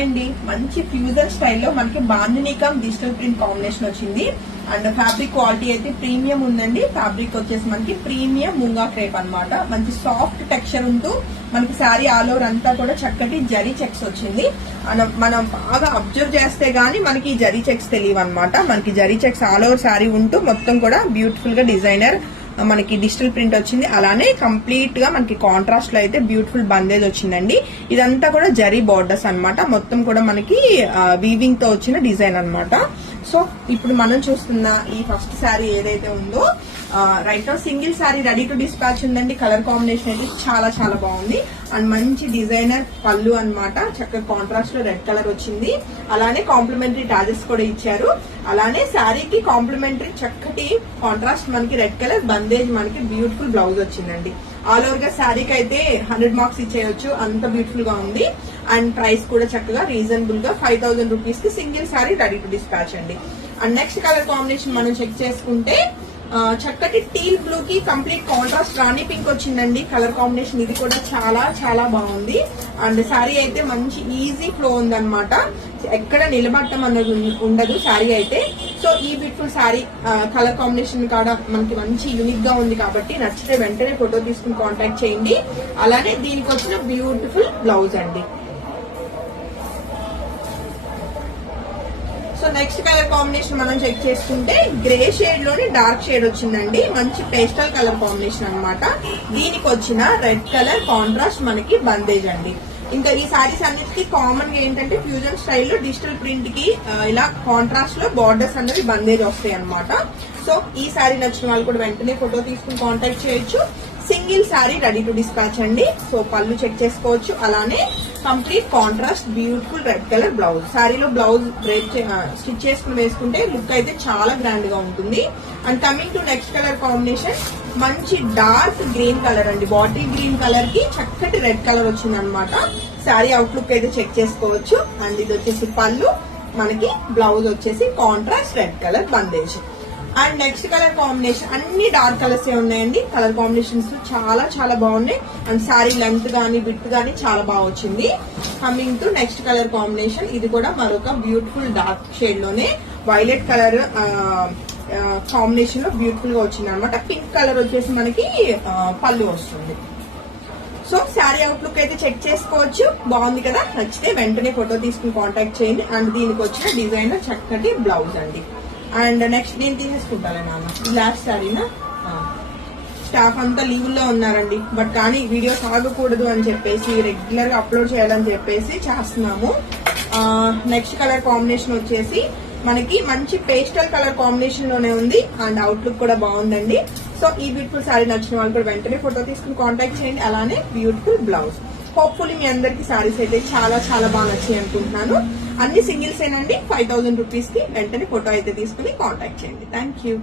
Hi అండి, మంచి fusion స్టైల్లో మనకి bandhani come digital print combination వచ్చింది. అండ్ ఫ్యాబ్రిక్ క్వాలిటీ అయితే ప్రీమియం ఉందండి. ఫ్యాబ్రిక్ వచ్చేసి మనకి ప్రీమియం ముంగా క్రేప్ అన్నమాట. మంచి సాఫ్ట్ టెక్స్చర్ ఉంటూ మనకి శారీ ఆల్ ఓవర్ అంతా కూడా చక్కటి జరీ చెక్స్ వచ్చింది. మనం బాగా అబ్జర్వ్ చేస్తే గానీ మనకి జరీ చెక్స్ తెలియవు అనమాట. మనకి zari checks all over sari ఉంటూ మొత్తం కూడా బ్యూటిఫుల్ గా డిజైనర్ మనకి డిజిటల్ ప్రింట్ వచ్చింది. అలానే కంప్లీట్ గా మనకి కాంట్రాస్ట్ లో అయితే బ్యూటిఫుల్ బందేజ్ వచ్చిందండి. ఇదంతా కూడా జరీ బార్డర్స్ అన్నమాట. మొత్తం కూడా మనకి వీవింగ్ తో వచ్చిన డిజైన్ అన్నమాట. సో ఇప్పుడు మనం చూస్తున్న ఈ ఫస్ట్ శారీ ఏదైతే ఉందో right now single sari ready to dispatch ఉందండి. కలర్ కాంబినేషన్ అయితే చాలా చాలా బాగుంది. అండ్ మంచి డిజైనర్ పళ్ళు అన్నమాట. చక్కగా కాంట్రాస్ట్ లో రెడ్ కలర్ వచ్చింది. అలానే కాంప్లిమెంటరీ టాజెస్ కూడా ఇచ్చారు. అలానే శారీకి కాంప్లిమెంటరీ చక్కటి కాంట్రాస్ట్ మనకి రెడ్ కలర్ బందేజ్ మనకి బ్యూటిఫుల్ బ్లౌజ్ వచ్చిందండి. ఆల్ ఓవర్ గా శారీకి అయితే 100 మార్క్స్ ఇచ్చేయచ్చు, అంత బ్యూటిఫుల్ గా ఉంది. అండ్ ప్రైస్ కూడా చక్కగా రీజనబుల్ గా 5000 రూపీస్ కి single sari ready to dispatch అండి. అండ్ నెక్స్ట్ కలర్ కాంబినేషన్ మనం చెక్ చేసుకుంటే చక్కటి టీల్ బ్లూ కి కంప్లీట్ కాంట్రాస్ట్ రాణి పింక్ వచ్చిందండి. కలర్ కాంబినేషన్ ఇది కూడా చాలా చాలా బాగుంది. అండ్ శారీ అయితే మంచి ఈజీ ఫ్లో ఉందన్నమాట. ఎక్కడ నిలబడటం అన్నది ఉండదు శారీ అయితే. సో ఈ బ్యూటిఫుల్ శారీ కలర్ కాంబినేషన్ కూడా మనకి మంచి యూనిక్ గా ఉంది కాబట్టి నచ్చితే వెంటనే ఫోటో తీసుకుని కాంటాక్ట్ చేయండి. అలానే దీనికి వచ్చిన బ్యూటిఫుల్ బ్లౌజ్ అండి. సో నెక్స్ట్ కలర్ కాంబినేషన్ మనం చెక్ చేసుకుంటే గ్రే షేడ్ లోని డార్క్ షేడ్ వచ్చిందండి. మంచి పేస్టల్ కలర్ కాంబినేషన్ అన్నమాట. దీనికి వచ్చిన రెడ్ కలర్ కాంట్రాస్ట్ మనకి బందేజ్ అండి. ఇంకా ఈ సారీస్ అన్నిటికీ కామన్ గా ఏంటంటే ఫ్యూజన్ స్టైల్లో డిజిటల్ ప్రింట్ కి ఇలా కాంట్రాస్ట్ లో బార్డర్స్ అనేవి బందేజ్ వస్తాయి అనమాట. సో ఈ సారీ నచ్చిన వాళ్ళు కూడా వెంటనే ఫోటో తీసుకుని కాంటాక్ట్ చేయొచ్చు. Single sari ready to dispatch అండి. సో పళ్ళు చెక్ చేసుకోవచ్చు. అలానే complete contrast beautiful red colour blouse. శారీలో బ్లౌజ్ స్టిచ్ చేసుకుని వేసుకుంటే లుక్ అయితే చాలా గ్రాండ్ గా ఉంటుంది. And coming to next colour combination మంచి డార్క్ గ్రీన్ కలర్ అండి. బాటిల్ గ్రీన్ కలర్ కి చక్కటి రెడ్ కలర్ వచ్చింది అనమాట. శారీ అవుట్లుక్ అయితే చెక్ చేసుకోవచ్చు. అండ్ ఇది వచ్చేసి పళ్ళు, మనకి బ్లౌజ్ వచ్చేసి contrast red colour bandhej. And next colour combination అన్ని డార్క్ కలర్స్ ఏ ఉన్నాయండి. కలర్ కాంబినేషన్స్ చాలా చాలా బాగున్నాయి. అండ్ శారీ లెంత్ గానీ బిట్ గానీ చాలా బాగా వచ్చింది. Coming to next colour combination ఇది కూడా మరొక బ్యూటిఫుల్ డార్క్ షేడ్ లోనే వైలెట్ కలర్ కాంబినేషన్ లో బ్యూటిఫుల్ గా వచ్చింది అనమాట. పింక్ కలర్ వచ్చేసి మనకి పళ్ళు వస్తుంది. సో శారీ అవుట్లుక్ అయితే చెక్ చేసుకోవచ్చు. బాగుంది కదా, నచ్చితే వెంటనే ఫోటో తీసుకుని కాంటాక్ట్ చేయండి. అండ్ దీనికి వచ్చిన డిజైన్ చక్కటి బ్లౌజ్ అండి. అండ్ నెక్స్ట్ నేను తీసేసుకుంటాను నాన్న. లాస్ట్ శారీనా స్టాఫ్ అంతా లీవ్ లో ఉన్నారండి. బట్ కానీ వీడియో సాగకూడదు అని చెప్పేసి రెగ్యులర్ గా అప్లోడ్ చేయాలని చెప్పేసి చేస్తున్నాము. నెక్స్ట్ కలర్ కాంబినేషన్ వచ్చేసి మనకి మంచి పేస్టల్ కలర్ కాంబినేషన్ లోనే ఉంది. అండ్ అవుట్లుక్ కూడా బాగుందండి. సో ఈ బ్యూటిఫుల్ శారీ నచ్చిన వాళ్ళు కూడా వెంటనే ఫోటో తీసుకుని కాంటాక్ట్ చేయండి. అలానే బ్యూటిఫుల్ బ్లౌజ్. హోప్ఫుల్లీ మీ అందరికి శారీస్ అయితే చాలా చాలా బాగా నచ్చాయి అనుకుంటున్నాను. అన్ని సింగిల్స్ ఏనండి. 5000 రూపీస్ కి వెంటనే ఫోటో అయితే తీసుకుని కాంటాక్ట్ చేయండి. Thank you.